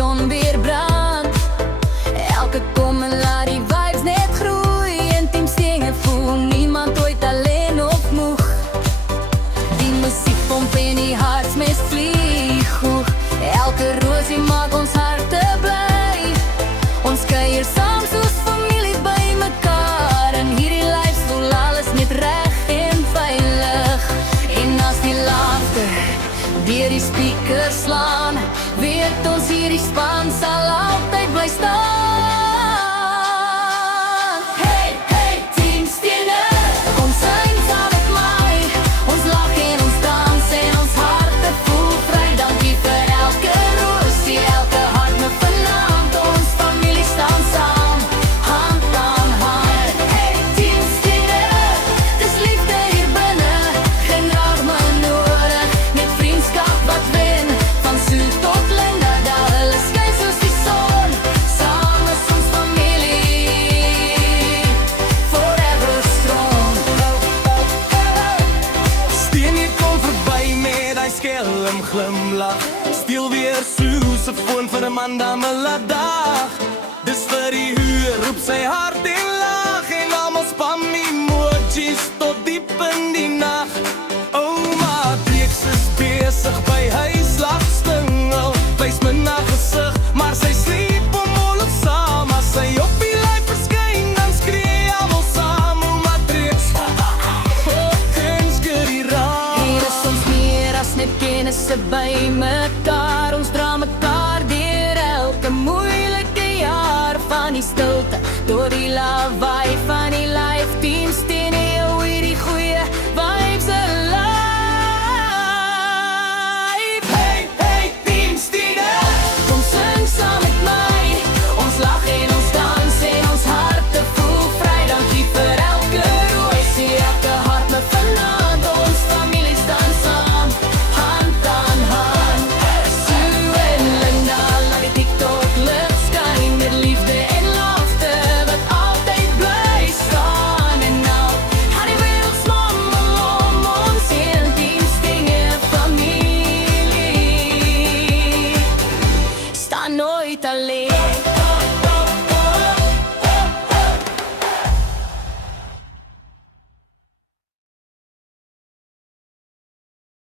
son weer brand. Elke kom en laat die vibes net groei. Intiem zingen voel niemand ooit alleen of moeg. Die muziek pomp in die hartsmeest vlieg hoog. Elke roos maakt ons harte blij. Ons kuier saam soos familie by mekaar. En hierdie life voel alles net reg en veilig. En as die laughter deur die speakers slaan, weet ons hierdie span sal altyd bly staan. Hey, hey, team Stene, kom sing saam met my. Ons lag en ons dans en ons harte voel vry. Dankie vir elke roosie, elke hart me vanaand. Ons familie staan saam, hand aan hand. Hey, team Stene, dis liefde hier binne. Geen raad me nodig, net vriendskap wat wen. Van Soet tot Linda, daar hulle skyn soos die son. Saam is ons familie, forever strong. Steenie kom verby met hy skelm glimlach. Speel weer soos 'n foon vir 'n man dan me laat dag. Dis vir die huur, roep sy hart en lag. En almal spam emojis tot diep in die nag. Ouma Dreeks is besig by huislagstengel. Wys my na gesig, maar sy sliep onmoontlik saam. As sy op die lyf verskyn, dan skree almal saam. Ouma Dreeks, fucking skitty raam. Hier is ons meer as net kennisse by mekaar. Ons dra mekaar deur elke moeilike jaar. Van die stilte tot die lawaai van